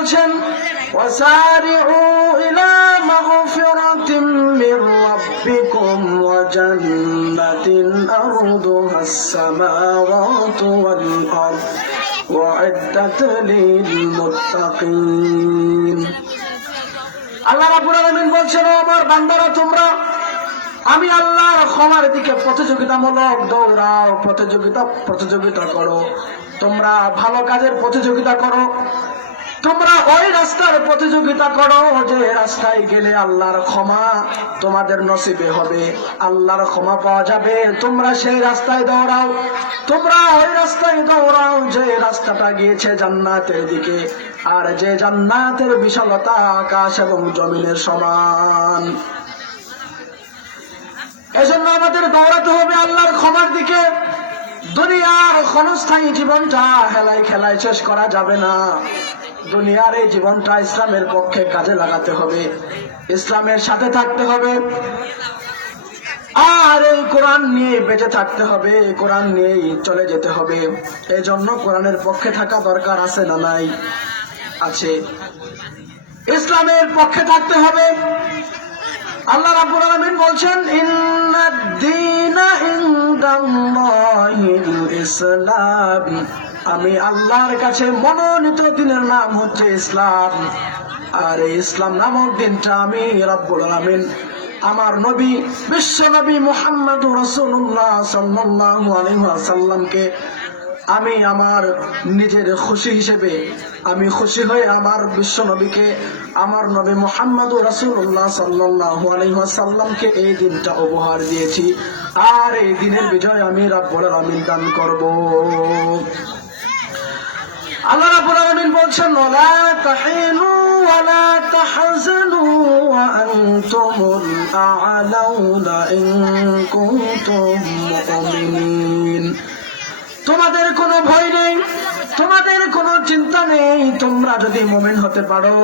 বলছেন ওয়াসারিউ ইলা মাগফিরাতিম মির রাব্বিকুম ওয়া জান্নাতিন আরদুহাস সামাওয়াতু ওয়াল আরদ ওয়া'ইদ্দাত লিল মুত্তাকিন। আল্লাহ রাব্বুল আলামিন বলছেন, ও আমার বান্দারা, তোমরা আমি আল্লাহর ক্ষমার দিকে প্রতিযোগিতামূলক দৌড়াও, প্রতিযোগিতা করো, তোমরা ভালো কাজের প্রতিযোগিতা করো, তোমরা ওই রাস্তার প্রতিযোগিতা করো যে রাস্তায় গেলে আল্লাহর ক্ষমা তোমাদের নসিবে হবে, আল্লাহর ক্ষমা পাওয়া যাবে। তোমরা সেই রাস্তায় দৌড়াও, তোমরা ওই রাস্তায় দৌড়াও যে রাস্তাটা গিয়েছে জান্নাতের দিকে, আর যে জান্নাতের বিশালতা আকাশ এবং জমিনের সমান। এজন্য আমাদের দৌড়াতে হবে আল্লাহর ক্ষমার দিকে। দুনিয়ার ক্ষণস্থায়ী জীবনটা হেলায় খেলায় শেষ করা যাবে না। দুনিয়ার এই জীবনটা ইসলামের পক্ষে কাজে লাগাতে হবে, ইসলামের সাথে থাকতে হবে, আর এই কোরআন নিয়ে বেঁচে থাকতে হবে, কোরআন নিয়েই চলে যেতে হবে। এই জন্য কোরআনের পক্ষে থাকা দরকার আছে না নাই? আছে। ইসলামের পক্ষে থাকতে হবে। আল্লাহ রাব্বুল আলামিন বলছেন, ইন্নাদ-দীনা ইনদাল্লাহিল ইসলাম, আমি আল্লাহর কাছে মনোনীত দিনের নাম হচ্ছে ইসলাম। আর এই ইসলাম নামক দিনটা আমি রাব্বুল আলামিন আমার নবী বিশ্ব নবী মুহাম্মদুর রাসূলুল্লাহ সাল্লাল্লাহু আলাইহি ওয়াসাল্লামকে আমি আমার নিজের খুশি হিসেবে আমি খুশি হয়ে আমার বিশ্ব নবীকে, আমার নবী মুহাম্মদুর রাসূলুল্লাহ সাল্লাল্লাহু আলাইহি ওয়াসাল্লামকে এই দিনটা উপহার দিয়েছি। আর এই দিনের বিজয় আমি রাব্বুল আলামিন দান করব। আল্লাহ রাব্বুল আলামিন বলছেন, ওয়ালা তাহিনু ওয়ালা তাহজানু ওয়া আনতুমুল আ'লাউনা ইন কুনতুম মুমিনিন। তোমাদের কোনো ভয় নেই, তোমাদের কোনো চিন্তা নেই, তোমরা যদি মুমিন হতে পারো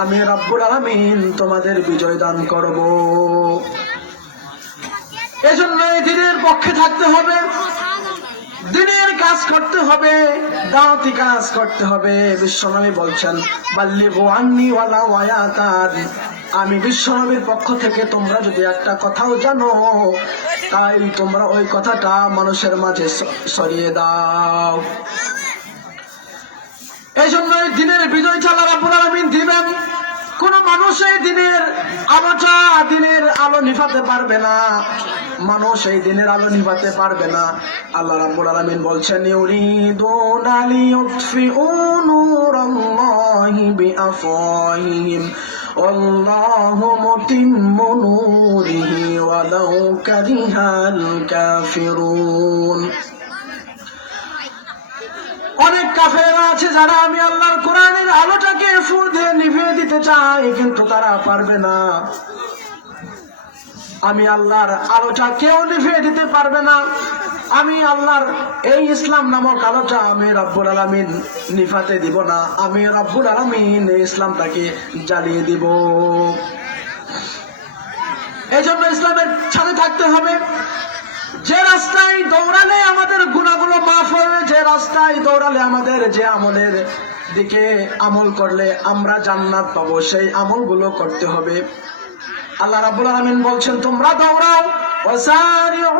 আমি রাব্বুল আলামিন তোমাদের বিজয় দান করব। এজন্য এই দিনের পক্ষে থাকতে হবে, দিনের কাজ করতে হবে, দাওয়াতি কাজ করতে হবে। বিশ্বনবী বলছেন, বাল্লিগু আন্নি ওয়ালাউ আয়াতান, আমি বিশ্বনবীর পক্ষ থেকে তোমরা যদি একটা কথাও জানো, তাই তোমরা ওই কথাটা মানুষের মাঝে ছড়িয়ে দাও। এই জন্য এই দিনের বিজয়টা আল্লাহ রাব্বুল আলামিন দিবেন। কোন মানুষ এই দিনের আলো নিভাতে পারবে না, মানুষ এই দিনের আলো নিভাতে পারবে না। আল্লাহ রাব্বুল আলামিন বলছেন, ইউরিদুনা লিইউতফিউ নূরাল্লাহি বিআফওয়াহিহিম ওয়াল্লাহু মুতিম্মু নূরিহি ওয়ালাউ কারিহাল কাফিরুন। অনেক কাফেররা আছে যারা আমি আল্লাহর কোরআনের আলোটাকে ফু দিয়ে নিভিয়ে দিতে চায়, কিন্তু তারা পারবে না। আমি আল্লাহর আলোটা কেউ নিভিয়ে দিতে পারবে না। আমি আল্লাহর এই ইসলাম নামক আলোটা আমি রাব্বুল আলামিন নিভাতে দিব না। আমি রাব্বুল আলামিন এই ইসলামটাকে জ্বালিয়ে দিব। এই জন্য ইসলামের সাথে থাকতে হবে। যে রাস্তায় দৌড়ালে আমাদের গুনাহগুলো মাফ হবে, যে রাস্তায় দৌড়ালে আমাদের যে আমলের দিকে আমল করলে আমরা জান্নাত পাবো, সেই আমলগুলো করতে হবে। আল্লাহ রাব্বুল আলামিন বলছেন, তোমরা দৌড়াও, ওয়াসারিউ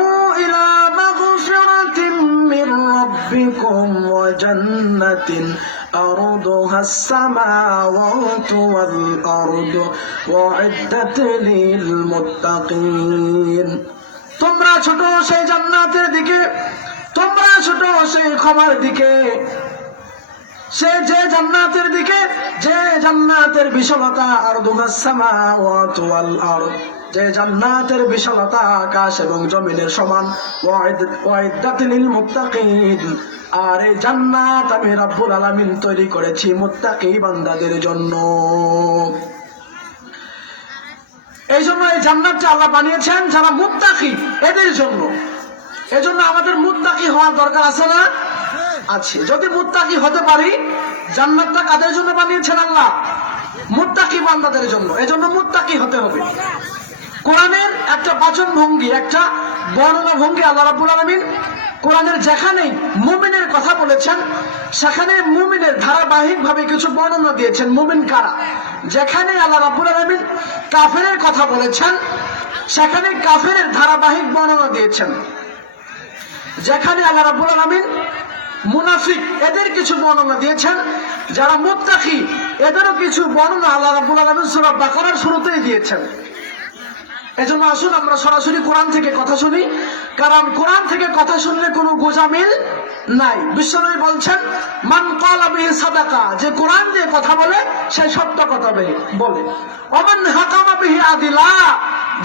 ইলা মাগফিরাতিম মির রাব্বিকুম ওয়া জান্নাতিন আরদুহাস সামাওয়াতু ওয়াল আরদু ওয়া'ইদ্দাত লিল মুত্তাকিন। তোমরা ছোট সেই জান্নাতের দিকে, তোমরা ছোট সেই ক্ষমার দিকে, সে যে জান্নাতের দিকে, যে জান্নাতের বিশালতা আরদুহাস সামাওয়াতু ওয়াল আরদ, যে জান্নাতের বিশালতা আকাশ এবং জমিনের সমান, ওয়া'ইদ্দাত লিল মুত্তাকিন। আর এই জান্নাত আমি রাব্বুল আলামিন তৈরি করেছি মুত্তাকি বান্দাদের জন্য। এই জন্য এই জান্নাতটা আল্লাহ বানিয়েছেন যারা মুত্তাকি, এদের জন্য। এজন্য আমাদের মুত্তাকি হওয়ার দরকার আছে না? আছে। যদি মুত্তাকি হতে পারি, জান্নাতটা কাদের জন্য বানিয়েছেন আল্লাহ? মুত্তাকি বান্দাদের জন্য। এজন্য মুত্তাকি হতে হবে। কোরআনের একটা বাচন ভঙ্গি, একটা বর্ণনা ভঙ্গি আল্লাহ রাব্বুল আলামিন কোরআনের যেখানেই মুমিনের কথা বলেছেন সেখানে মুমিনের ধারাবাহিক ভাবে কিছু বর্ণনা দিয়েছেন। মুমিন কারা? যেখানে আল্লাহ রাব্বুল আলামিন কাফেরের কথা বলেছেন সেখানে কাফেরের ধারাবাহিক বর্ণনা দিয়েছেন। যেখানে আল্লাহ রাব্বুল আলামিন মুনাফিক এদের কিছু বর্ণনা দিয়েছেন, যারা মুত্তাকি এদেরও কিছু বর্ণনা আল্লাহ রাব্বুল আলামিন সূরা বাকারার শুরুতেই দিয়েছেন। এজন্য আসুন আমরা সরাসরি কোরআন থেকে কথা শুনি, কারণ কোরআন থেকে কথা শুনলে কোনো গোজামিল নাই। বিশ্বনবী বলছেন মান ক্বালা বিহি সাদাকা, যে কোরআন দিয়ে কথা বলে সে সত্য কথা বলে। ওমান হাকামা বিহি আদিলা,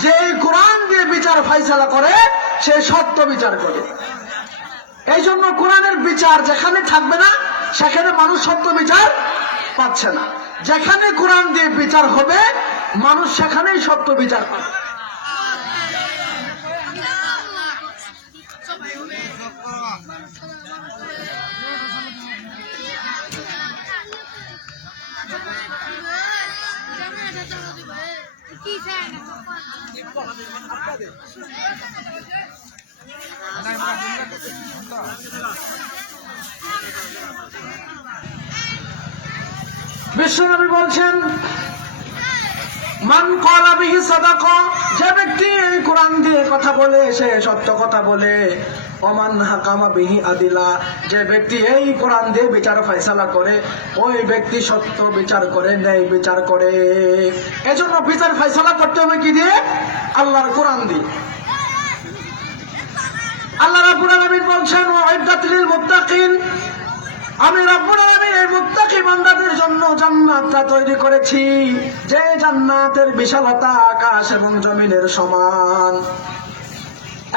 যে এই কোরআন দিয়ে বিচার ফয়সালা করে সে সত্য বিচার করে। এই জন্য কোরআনের বিচার যেখানে থাকবে না সেখানে মানুষ সত্য বিচার পাচ্ছে না। যেখানে কোরআন দিয়ে বিচার হবে মানুষ সেখানেই সত্য বিচার পাবে। বিশ্বনবী বলছেন মান ক্বালা বিহি সাদাকা, যে ব্যক্তি এই কোরআন দিয়ে কথা বলে সে সত্য কথা বলে। ওমান হাকামা বিহি আদিলা, যে ব্যক্তি এই কোরআন দিয়ে বিচার ফয়সালা করে ওই ব্যক্তি সত্য বিচার করে, ন্যায় বিচার করে। এজন্য বিচার ফয়সালা করতে হবে কি দিয়ে? আল্লাহর কোরআন দিয়ে। আল্লাহ রাব্বুল আলামিন বলছেন ওয়াইদাত লিল মুত্তাকিন, আমি রাব্বুল আলামিন এই মুত্তাকি বান্দাদের জন্য জান্নাতটা তৈরি করেছি, যে জান্নাতের বিশালতা আকাশ এবং জমিনের সমান।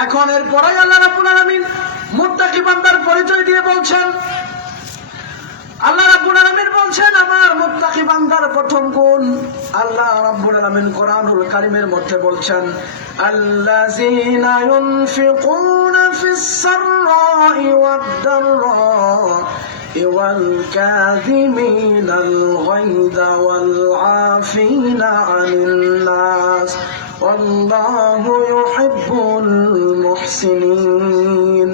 এখন এর পরে আল্লাহ রাব্বুল আলামিন মুত্তাকি বান্দার পরিচয় দিয়ে বলছেন, আল্লাহ রাব্বুল আলামিন বলছেন আমার মুত্তাকি বান্দার প্রথম গুণ। আল্লাহ রাব্বুল আলামিন কোরআনুল কারীমের মধ্যে বলছেন আল্লাযীনা ইউনফিকুনা ফিস সাররাই ওয়াদ দাররা ওয়াল কাযিমিনাল গায়যা ওয়াল আফিনা আনিন নাস ওয়াল্লাহু ইউহিব্বুল মুহসিনিন।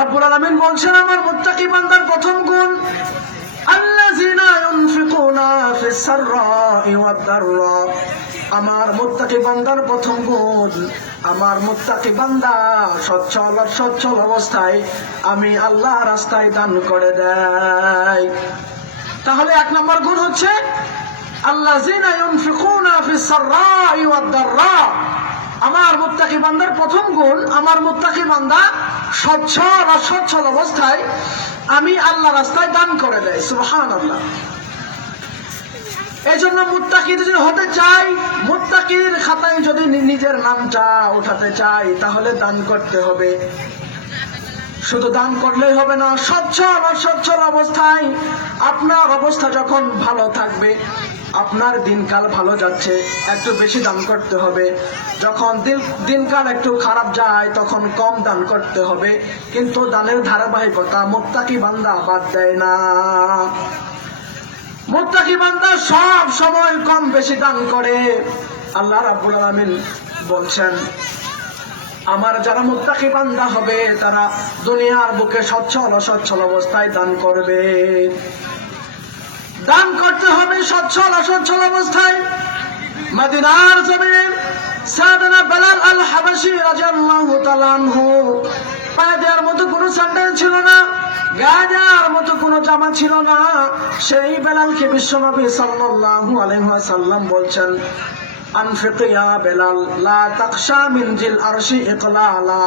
রব্বুল আলামিন বলছেন আমার মুত্তাকি বান্দার প্রথম গুণ আল্লাযীনা ইউনফিকুনা ফিস সাররাই ওয়াদ দাররা, আমার মুত্তাকি বান্দার প্রথম গুণ আমার মুত্তাকি বান্দা সচ্ছল অবস্থায় আমি আল্লাহ রাস্তায় দান করে দেয়। তাহলে এক নম্বর গুণ হচ্ছে আল্লাযীনা ইউনফিকুনা ফিস সাররাই ওয়াদ দাররা, আমার মুত্তাকি বান্দার প্রথম গুণ আমার মুত্তাকি বান্দা সচ্ছল অবস্থায় আমি আল্লাহ রাস্তায় দান করে দেয়। সুবহানাল্লাহ। এই জন্য মুত্তাকি যদি হতে চাই, মুত্তাকির খাতায় যদি নিজের নামটা উঠাতে চাই তাহলে দান করতে হবে। শুধু দান করলেই হবে না, সচ্ছল অবস্থায় আপনার অবস্থা যখন ভালো থাকবে, আপনার দিনকাল ভালো যাচ্ছে, একটু বেশি দান করতে হবে। যখন দিনকাল একটু খারাপ যায় তখন কম দান করতে হবে। কিন্তু দানের ধারাবাহিকতা মুত্তাকি বান্দা বাদ দেয় না। মুত্তাকি বান্দা সব সময় কম বেশি দান করে। আল্লাহ রাব্বুল আলামিন বলছেন আমার যারা মুত্তাকি বান্দা হবে তারা দুনিয়ার বুকে সচ্ছল অবস্থায় দান করবে। দান করতে হবে সচ্ছল অবস্থায়। মদিনার জমিনে সাইয়েদনা বেলাল আল হাবাশী রাদিয়াল্লাহু তাআলা আনহু পায়ে দেওয়ার মতো কোনো স্যান্ডেল ছিল না, গায়ে দেওয়ার মতো কোনো জামা ছিল না। সেই বেলালকে বিশ্বনবী সাল্লাল্লাহু আলাইহি ওয়াসাল্লাম বলছেন আনফিক ইয়া বেলাল লা তাখশা মিন জিল আরশি ইকলালা,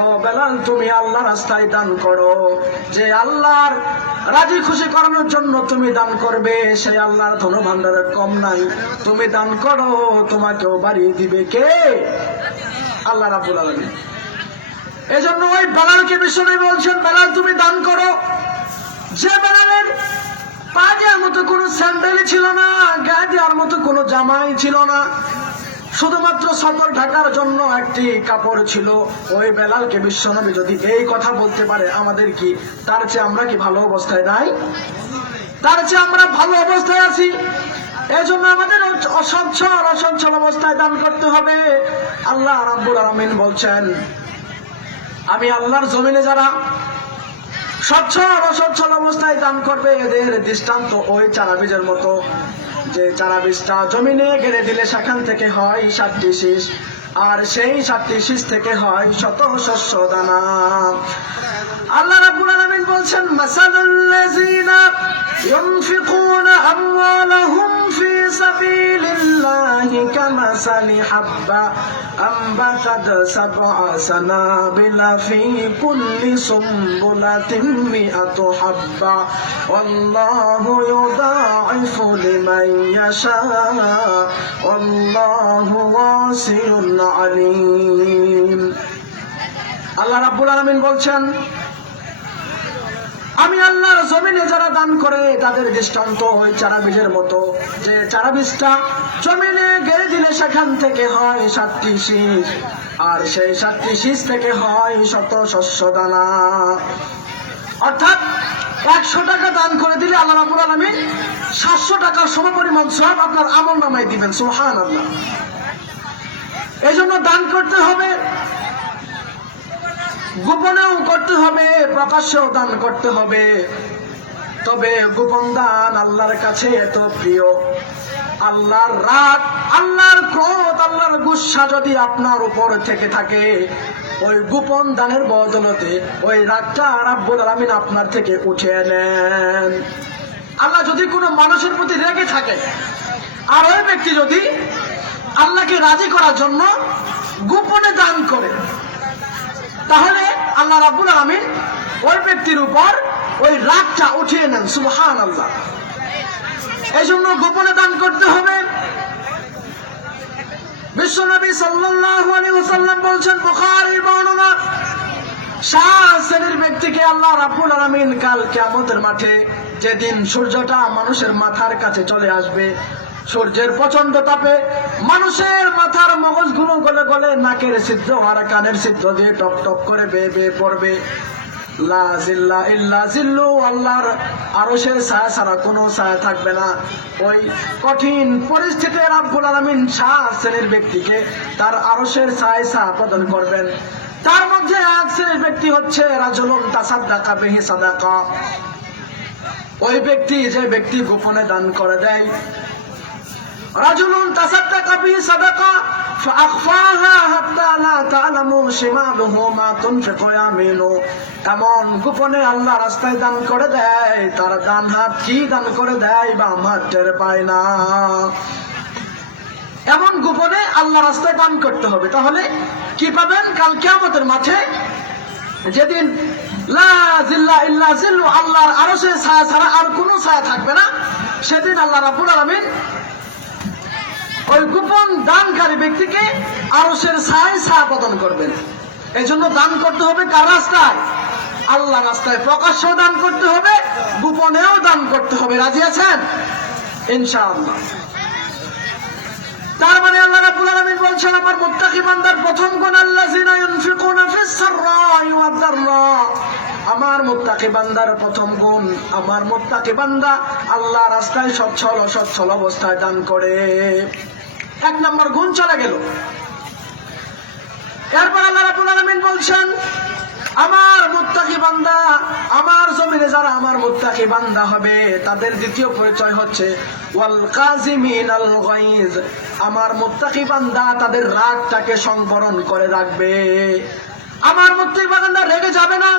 ও বেলাল তুমি আল্লাহর রাস্তায় দান করো। যে আল্লাহর রাজি খুশি করানোর জন্য তুমি দান করবে সেই আল্লাহর ধনভাণ্ডারে কম নাই। তুমি দান করো, তোমাকেও বাড়িয়ে দিবে কে? আল্লাহ রাব্বুল আলামিন। এজন্য ওই বেলালকে বিশ্বনবী বলছেন বেলাল তুমি দান করো। যে বেলালের পা দেওয়ার মতো কোনো স্যান্ডেলই ছিল না, গায়ে দেওয়ার মতো কোনো জামাই ছিল না, শুধুমাত্র সতর ঢাকার জন্য একটি কাপড় ছিল, ওই বেলালকে বিশ্বনবী যদি এই কথা বলতে পারে আমাদের কি তার চেয়ে আমরা কি ভালো অবস্থায় নাই? তার চেয়ে আমরা ভালো অবস্থায় আছি। এই জন্য আমাদের অসচ্ছল অবস্থায় দান করতে হবে। আল্লাহ রাব্বুল আলামিন বলছেন আমি আল্লাহর জমিনে যারা সচ্ছল অসচ্ছল অবস্থায় দান করবে এদের দৃষ্টান্ত ওই চারা বীজের মতো, যে চারা বীজটা জমিনে গেড়ে দিলে সেখান থেকে হয় 7টি শীষ, আর সেই 7টি শীষ থেকে হয় শত শস্য দানা। আল্লাহ রাব্বুল আলামিন বলছেন, মাসালুল্লাযীনা ইউনফিকুনা আমওয়ালাহুম ফি সাবিলিল্লাহি কামাসালি হাব্বা আম্বাতাত সাবআ সানাবিলা ফি কুল্লি সুমবুলাতিন মিআতু হাব্বা ওয়াল্লাহু ইউদাঈফু লিমান ইয়াশা ওয়াল্লাহু ওয়াসিউন আলীম। আল্লাহ রাব্বুল আলামিন বলছেন, আমি আল্লাহর জমিনে যারা দান করে তাদের দৃষ্টান্ত ওই চারা বীজের মতো, যে চারা বীজটা জমিনে গেড়ে দিলে সেখান থেকে হয় 7টি শীষ, আর সেই 7টি শীষ থেকে হয় শত শস্য দানা। অর্থাৎ 100 টাকা দান করে দিলে আল্লাহ রাব্বুল আলামিন 700 টাকা সমপরিমাণ সওয়াব আপনার আমলনামায় দিবেন। সুবহানাল্লাহ। এই জন্য দান করতে হবে, গোপনেও করতে হবে, প্রকাশ্যেও দান করতে হবে। তবে গোপন দান আল্লাহর কাছে এত প্রিয়, আল্লাহর রাগ, আল্লাহর ক্রোধ, আল্লাহর গুসা যদি আপনার উপর থেকে থাকে, ওই গোপন দানের বদলতে ওই রাগটা রাব্বুল আলামিন আপনার থেকে উঠিয়ে নেন। আল্লাহ যদি কোনো মানুষের প্রতি রেগে থাকে আর ওই ব্যক্তি যদি আল্লাহকে রাজি করার জন্য গোপনে দান করে, তাহলে আল্লাহ রাব্বুল আলামিন ওই ব্যক্তির উপর ওই রাগটা উঠিয়ে নেন। সুবহানাল্লাহ। এই জন্য গোপনে দান করতে হবে। বিশ্বনবী সাল্লাল্লাহু আলাইহি ওয়াসাল্লাম বলছেন, বুখারীর বর্ণনা, 7 শ্রেণীর ব্যক্তিকে আল্লাহ রাব্বুল আলামিন কাল কিয়ামতের মাঠে, যেদিন সূর্যটা মানুষের মাথার কাছে চলে আসবে, সূর্যের প্রচন্ড তাপে মানুষের মাথার মগজগুলো গলে গলে নাকের ছিদ্র আর কানের ছিদ্র দিয়ে টপ টপ করে বেয়ে বেয়ে পড়বে। লা জিল্লা ইল্লা জিল্লু, আল্লাহর আরশের ছায়া ছাড়া কোনো ছায়া থাকবে না। ওই কঠিন পরিস্থিতিতে রাব্বুল আলামিন 7 শ্রেণীর ব্যক্তিকে তার আরশের ছায়া প্রদান করবেন। তার মধ্যে 1 শ্রেণীর ব্যক্তি হচ্ছে রাজুলুন তাসাদ্দাকা বিহি সাদাকা, ওই ব্যক্তি যে ব্যক্তি গোপনে দান করে দেয়। রাজুলুন তাসাদ্দাকা বিহি সাদাকা ফাআখফাহা হাত্তা লা তা'লামু শিমালুহু মা তুনফিকু ইয়ামিনু, এমন গোপনে আল্লাহ রাস্তায় দান করে দেয়, তার ডান হাত কি দান করে দেয় বাম হাত টের পায় না। এমন গোপনে আল্লাহ রাস্তায় দান করতে হবে। তাহলে কি পাবেন? কাল কিয়ামতের মাঠে, যেদিন লা জিল্লা ইল্লা জিল্লু, আল্লাহর আরশের ছায়া ছাড়া আর কোনো ছায়া থাকবে না, সেদিন আল্লাহ রাব্বুল আলামিন ওই গোপন দানকারী ব্যক্তিকে আরশের ছায়া প্রদান করবেন। এই জন্য দান করতে হবে কার রাস্তায়? আল্লাহ রাস্তায়। প্রকাশ্য দান করতে হবে, গোপনেও দান করতে হবে। রাজি আছেন? ইনশাআল্লাহ। তার মানে আল্লাহ রাব্বুল আলামিন বলছেন, আমার মুত্তাকি বান্দার প্রথম গুণ আল্লাযিনা ইউনফিকুনা ফিস সাররাই ওয়াদ দাররা, আমার মুত্তাকি বান্দার প্রথম গুণ, আমার মুত্তাকি বান্দা আল্লাহ রাস্তায় সচ্ছল অসচ্ছল অবস্থায় দান করে। 1 নম্বর গুণ চলে গেল। এরপর আল্লাহ রাব্বুল আলামিন বলছেন, আমার মুত্তাকি বান্দা, আমার জমিনে যারা আমার মুত্তাকি বান্দা হবে, তাদের দ্বিতীয় পরিচয় হচ্ছে ওয়াল কাযিমিনাল গায়জ, আমার মুত্তাকি বান্দা তাদের রাগটাকে সংবরণ করে রাখবে। আমার মুত্তাকি বান্দা রেগে যাবে না,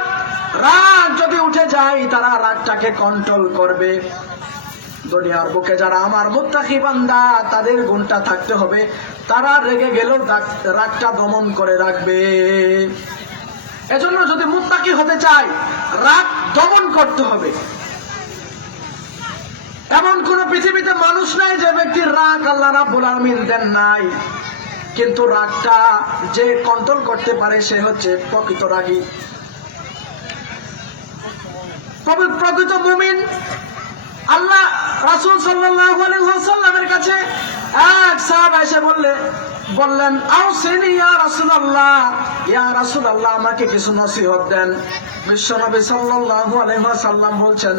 রাগ যদি উঠে যায় তারা রাগটাকে কন্ট্রোল করবে। দুনিয়ার বুকে যারা আমার মুত্তাকি বান্দা, তাদের গুণটা থাকতে হবে, তারা রেগে গেলেও রাগটা দমন করে রাখবে। এজন্য যদি মুত্তাকি হতে চাই, রাগ দমন করতে হবে। এমন কোন পৃথিবীতে মানুষ নাই যে ব্যক্তির রাগ আল্লাহ রাব্বুল আলামিন দেন নাই, কিন্তু রাগটা যে কন্ট্রোল করতে পারে সে হচ্ছে প্রকৃত রাগী, প্রকৃত মুমিন। আল্লাহ রাসূল সাল্লাল্লাহু আলাইহি ওয়াসাল্লামের কাছে এক সাহাবা এসে বললেন, আউসিনি ইয়া রাসূলুল্লাহ, ইয়া রাসূলুল্লাহ আমাকে কিছু নসিহত দেন। বিশ্বনবী সাল্লাল্লাহু আলাইহি ওয়াসাল্লাম বলছেন,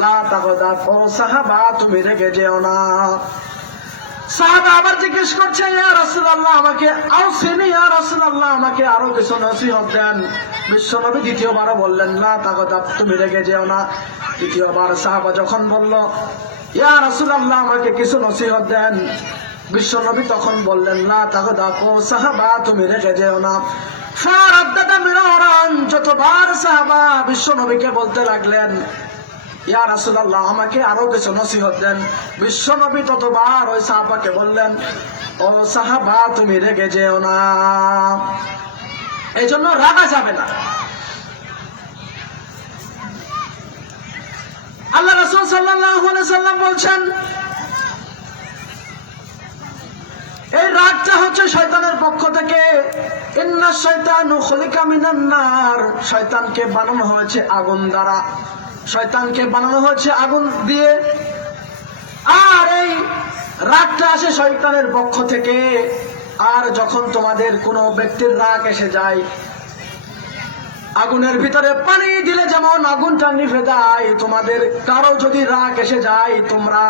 লা তাগদাব, ও সাহাবা তুমি রেগে যেও না। সাহাবা আবার জিজ্ঞেস করছে, ইয়া রাসূলুল্লাহ আমাকে আউসিনি, ইয়া রাসূলুল্লাহ আমাকে আরো কিছু নসিহত দেন। বিশ্বনবী দ্বিতীয়বারও বললেন, না তাগদাব, তুমি রেগে যেও না। তৃতীয়বার সাহাবা যখন বলল, ইয়া রাসূলুল্লাহ, আমাকে কিছু নসিহত দেন, বিশ্বনবী তখন বললেন, না তাগদাব, ও সাহাবা, তুমি রেগে যেও না। ফারাদ্দাদা মিরারান, যতবার সাহাবা বিশ্বনবীকে বলতে লাগলেন, ইয়া রাসূলুল্লাহ, আমাকে আরো কিছু নসিহত দেন, বিশ্বনবী ততবার ওই সাহাবাকে বললেন, ও সাহাবা, তুমি রেগে যেও না। এই জন্য রাগা যাবে না। আল্লাহ রাসূল সাল্লাল্লাহু আলাইহি সাল্লাম বলছেন, এই রাগটা হচ্ছে শয়তানের পক্ষ থেকে। ইন্না শাইতানু খুলিকা মিনান নার, শয়তানকে বানানো হয়েছে আগুন দ্বারা, শয়তানকে বানানো হয়েছে আগুন দিয়ে। আর এই রাগটা আসে শয়তানের পক্ষ থেকে। আর যখন তোমাদের কোনো ব্যক্তির রাগ এসে যায়, আগুনের ভিতরে পানি দিলে যেমন আগুনটা নিভে যায়, তোমাদের কারো যদি রাগ এসে যায়, তোমরা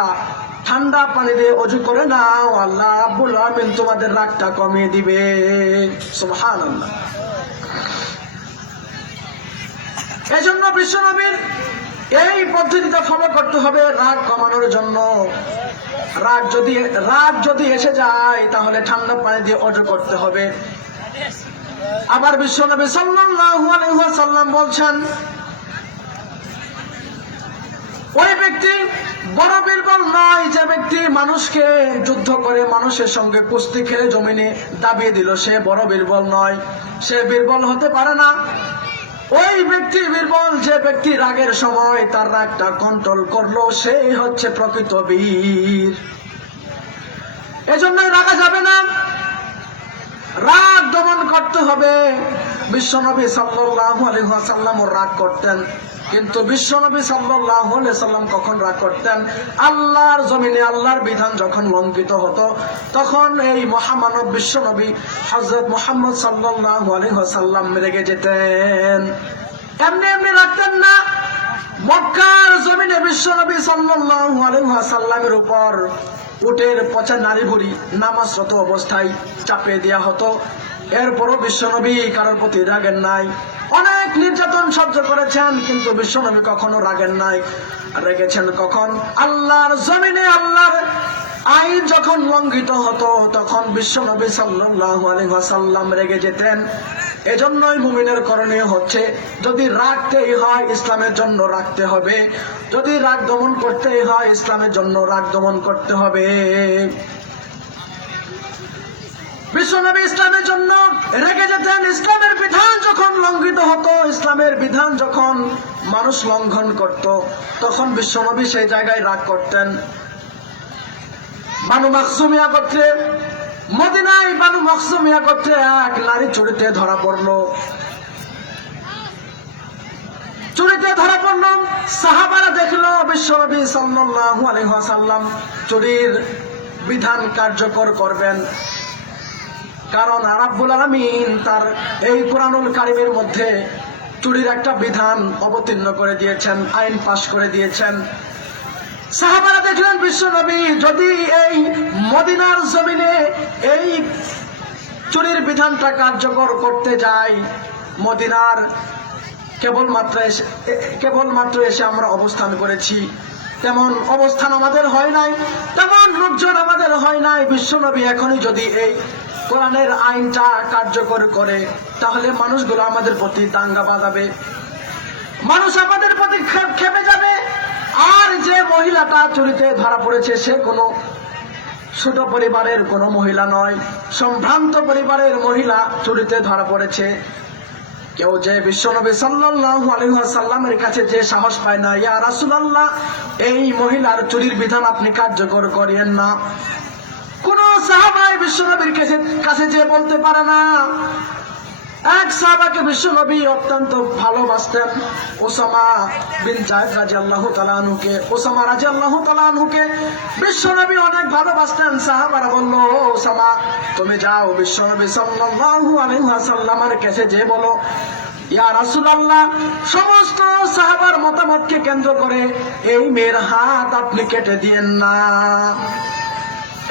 ঠান্ডা পানি দিয়ে ওযু করে নাও, আল্লাহ রাব্বুল আলামিন তোমাদের রাগটা কমিয়ে দিবে। সুবহানাল্লাহ। এজন্য বিশ্বনবীর এই পদ্ধতিটা ফলো করতে হবে রাগ কমানোর জন্য। রাগ যদি এসে যায়, তাহলে ঠান্ডা পানি দিয়ে ওযু করতে হবে। আবার বিশ্বনবী সাল্লাল্লাহু আলাইহি ওয়াসাল্লাম বলছেন, ওই ব্যক্তি বড় বীরবল নয় যে ব্যক্তি মানুষকে যুদ্ধ করে মানুষের সঙ্গে কুস্তি খেলে জমিনে দাবিয়ে দিল, সে বড় বীরবল নয়, সে বীরবল হতে পারে না। ওই ব্যক্তি বীরবল যে ব্যক্তি রাগের সময় তার রাগটা কন্ট্রোল করলো, সেই হচ্ছে প্রকৃত বীর। এজন্য রাগা যাবে না, রাগ দমন করতে হবে। বিশ্বনবী সাল্লাল্লাহু আলাইহি ওয়াসাল্লাম রাগ করতেন, কিন্তু বিশ্বনবী সাল্লাল্লাহু আলাইহি সাল্লাম কখন রাগ করতেন? আল্লাহর জমিনে আল্লাহর বিধান যখন লঙ্ঘিত হতো, তখন এই মহামানব বিশ্বনবী হযরত মুহাম্মদ সাল্লাল্লাহু আলাইহি ওয়াসাল্লাম রেগে যেতেন। এমনি এমনি রাখতেন না। মক্কার জমিনে বিশ্বনবী সাল্লাল্লাহু আলাইহি ওয়াসাল্লামের উপর উটের পচা নারী ভুঁড়ি নামাজরত অবস্থায় চাপিয়ে দেওয়া হতো। এরপরও বিশ্বনবী কারোর প্রতি রাগেন নাই। অনেক নির্যাতন সহ্য করেছেন, কিন্তু বিশ্বনবী কখনো রাগেন নাই। রেগেছেন কখন? আল্লাহর জমিনে আল্লাহর আইন যখন লঙ্ঘিত হতো, তখন বিশ্বনবী সাল্লাল্লাহু আলাইহি ওয়াসাল্লাম রেগে যেতেন। এজন্যই মুমিনের করণীয় হচ্ছে, যদি রাগতেই হয় ইসলামের জন্য রাখতে হবে, যদি রাগ দমন করতেই হয় ইসলামের জন্য রাগ দমন করতে হবে। বিশ্বনবী ইসলামের জন্য রেগে যেতেন। ইসলামের বিধান যখন লঙ্ঘিত হতো, ইসলামের বিধান যখন মানুষ লঙ্ঘন করত, তখন বিশ্বনবী সেই জায়গায় রাগ করতেন। বানু মাখজুমিয়া গোত্রে, মদিনায় বানু মাখজুমিয়া গোত্রে এক নারী চুরিতে ধরা পড়লো। সাহাবারা দেখলো বিশ্বনবী সাল্লাল্লাহু আলাইহি ওয়াসাল্লাম চুরির বিধান কার্যকর করবেন, কারণ রাব্বুল আলামিন তার এই কুরআনুল কারীমের মধ্যে চুরির একটা বিধান অবতীর্ণ করে দিয়েছেন, আইন পাশ করে দিয়েছেন। সাহাবারা দেখলেন বিশ্বনবী যদি এই মদিনার জমিনে এই চুরির বিধানটা কার্যকর করতে যায়, মদিনার কেবলমাত্র এসে আমরা অবস্থান করেছি, তেমন অবস্থান আমাদের হয় নাই, তেমন লোকজন আমাদের হয় নাই। বিশ্বনবী এখনই যদি এই কোরআনের আইনটা কার্যকর করে, তাহলে মানুষগুলো আমাদের প্রতি দাঙ্গা বাঁধাবে, মানুষ আমাদের প্রতি খেপে যাবে। আর যে মহিলাটা চুরিতে ধরা পড়েছে, সে কোনো ছোট পরিবারের কোনো মহিলা নয়, সম্ভ্রান্ত পরিবারের মহিলা চুরিতে ধরা পড়েছে। কেউ যে বিশ্বনবী সাল্লাল্লাহু আলাইহি ওয়াসাল্লামের কাছে যে সাহস পায় না, ইয়া রাসূলুল্লাহ, এই মহিলার চুরির বিধান আপনি কার্যকর করিয়েন না, কোন সাহাবাই বিশ্বনবীর কাছে যে বলতে পারে না। এক সাহাবাকে বিশ্বনবী অত্যন্ত ভালোবাসতেন, ওসামা বিন যায়েদ রাদিয়াল্লাহু তাআলা আনহুকে। ওসামা রাদিয়াল্লাহু তাআলা আনহুকে বিশ্বনবী অনেক ভালোবাসতেন। সাহাবারা বলল, ওসামা তুমি যাও বিশ্বনবী সাল্লাল্লাহু আলাইহি ওয়াসাল্লামের কাছে যে বলো, ইয়া রাসূলুল্লাহ, সমস্ত সাহাবার মতামতকে কেন্দ্র করে এই মেয়ের হাত আপনি কেটে দিয়েন না।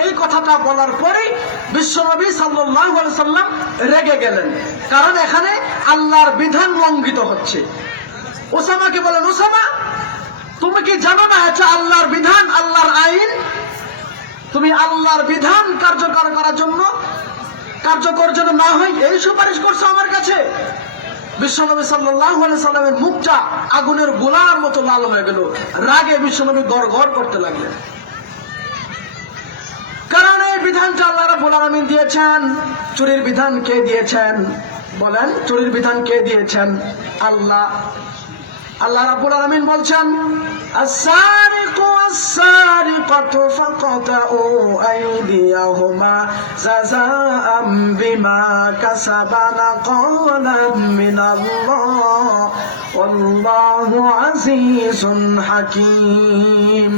এই কথাটা বলার পরেই বিশ্বনবী সাল্লাল্লাহু আলাইহি সাল্লাম রেগে গেলেন, কারণ এখানে আল্লাহর বিধান লঙ্ঘিত হচ্ছে। ওসামাকে বলেন, ওসামা তুমি কি জানো না এটা আল্লাহর বিধান, আল্লাহর আইন? তুমি আল্লাহর বিধান কার্যকর যেন না হয় এই সুপারিশ করছো আমার কাছে। বিশ্বনবী সাল্লাল্লাহু আলাইহি সাল্লামের মুখটা আগুনের গোলার মতো লাল হয়ে গেল, রাগে বিশ্বনবী গড়গড় করতে লাগলেন। কারণ এই বিধানটা আল্লাহ রাব্বুল আলামিন দিয়েছেন। চুরির বিধান কে দিয়েছেন বলেন? চুরির বিধান কে দিয়েছেন? আল্লাহ। আল্লাহ রাব্বুল আলামিন বলছেন, আস-সারিকু ওয়াস-সারিকাতু ফাকাতউ আইদিয়াহুমা জাযাআম বিমা কাসাবা নাকালাম মিনাল্লাহ ওয়াল্লাহু আজিজুন হাকীম।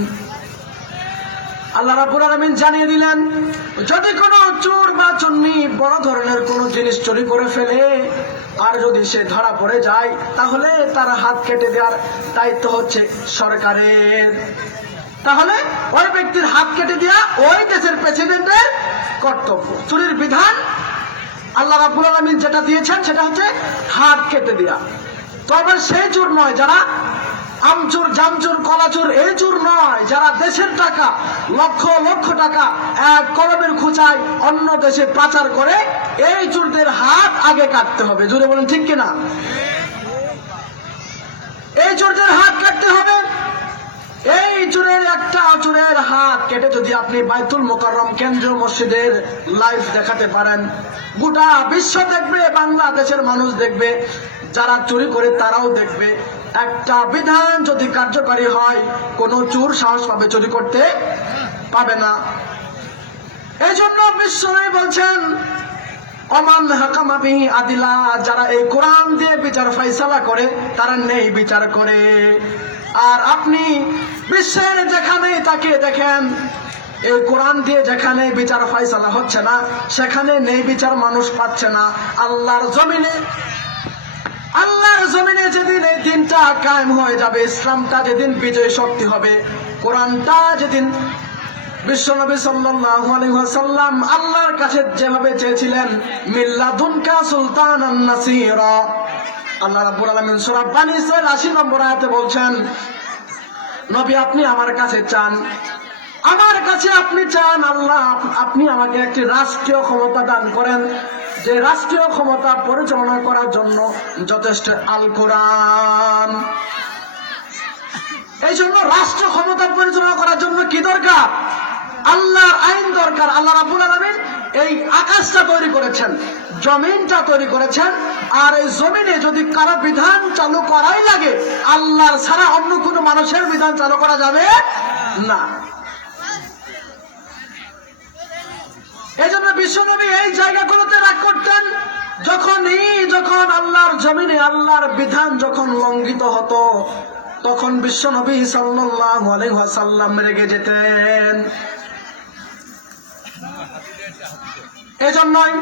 আল্লাহ রাব্বুল আলামিন জানিয়ে দিলেন, যদি কোনো চোর বা চুন্নি বড় ধরনের কোনো জিনিস চুরি করে ফেলে আর যদি সে ধরা পড়ে যায়, তাহলে তার হাত কেটে দেওয়ার দায়িত্ব হচ্ছে সরকারের। তাহলে ওই ব্যক্তির হাত কেটে দেওয়া ওই দেশের প্রেসিডেন্টের কর্তব্য। চুরির বিধান আল্লাহ রাব্বুল আলামিন যেটা দিয়েছেন সেটা হচ্ছে হাত কেটে দেওয়া। তবে সেই চোর নয় যারা আমচোর, জামচোর, কলাচোর, এই চোর নয় যারা দেশের টাকা, লক্ষ লক্ষ টাকা এক কলমের খোঁচায় অন্য দেশে পাচার করে, এই চোরদের হাত আগে কাটতে হবে। জোরে বলেন ঠিক কিনা? এই চোরদের হাত কাটতে হবে। এই চোরের একটা চোরের হাত কেটে যদি আপনি বাইতুল মোকাররম কেন্দ্রীয় মসজিদের লাইভ দেখাতে পারেন, গোটা বিশ্ব দেখবে, বাংলাদেশের মানুষ দেখবে, যারা চুরি করে তারাও দেখবে। একটা বিধান যদি কার্যকারী হয়, কোন চোর সাহস পাবে চুরি করতে পাবে না। এই জন্য বিশ্বনবী বলছেন, অমান হাকামা বিহি আদিলা, যারা এই কোরআন দিয়ে বিচার ফাইসালা করে তারা নেই বিচার করে। আর আপনি বিশ্বের যেখানে তাকিয়ে দেখেন, এই কোরআন দিয়ে যেখানে বিচার ফাইসালা হচ্ছে না সেখানে নেই বিচার মানুষ পাচ্ছে না। আল্লাহর জমিনে যেদিন এই দিনটা কায়েম হয়ে যাবে, ইসলামটা যেদিন বিজয় শক্তি হবে, কোরআনটা যেদিন বিশ্বনবী সাল্লাল্লাহু আলাইহি ওয়াসাল্লাম আল্লাহর কাছে যেভাবে চেয়েছিলেন, মিল্লাদুনকা সুলতানান নাসীরা, আল্লাহ রাব্বুল আলামিন সূরা বানী ইসরাঈল ৮০ নম্বর আয়াতে বলছেন, নবী আপনি আমার কাছে চান, আমার কাছে আপনি চান, আল্লাহ আপনি আমাকে একটি রাষ্ট্রীয় ক্ষমতা দান করেন, যে রাষ্ট্রীয় ক্ষমতা পরিচালনা করার জন্য যথেষ্ট আল কোরআন। এই জন্য রাষ্ট্র ক্ষমতা পরিচালনা করার জন্য কি দরকার? আল্লাহর আইন দরকার। আল্লাহ রাব্বুল আলামিন এই আকাশটা তৈরি করেছেন, জমিনটা তৈরি করেছেন, আর এই জমিনে যদি কারো বিধান চালু করাই লাগে, আল্লাহ ছাড়া অন্য কোনো মানুষের বিধান চালু করা যাবে না। এই জন্য বিশ্বনবী এই জায়গাগুলোতে রাগ করতেন, যখন আল্লাহর জমিনে আল্লাহর বিধান যখন লঙ্ঘিত হতো, তখন বিশ্বনবী সাল্লাল্লাহু আলাইহি ওয়াসাল্লাম রেগে যেতেন। এজন্যই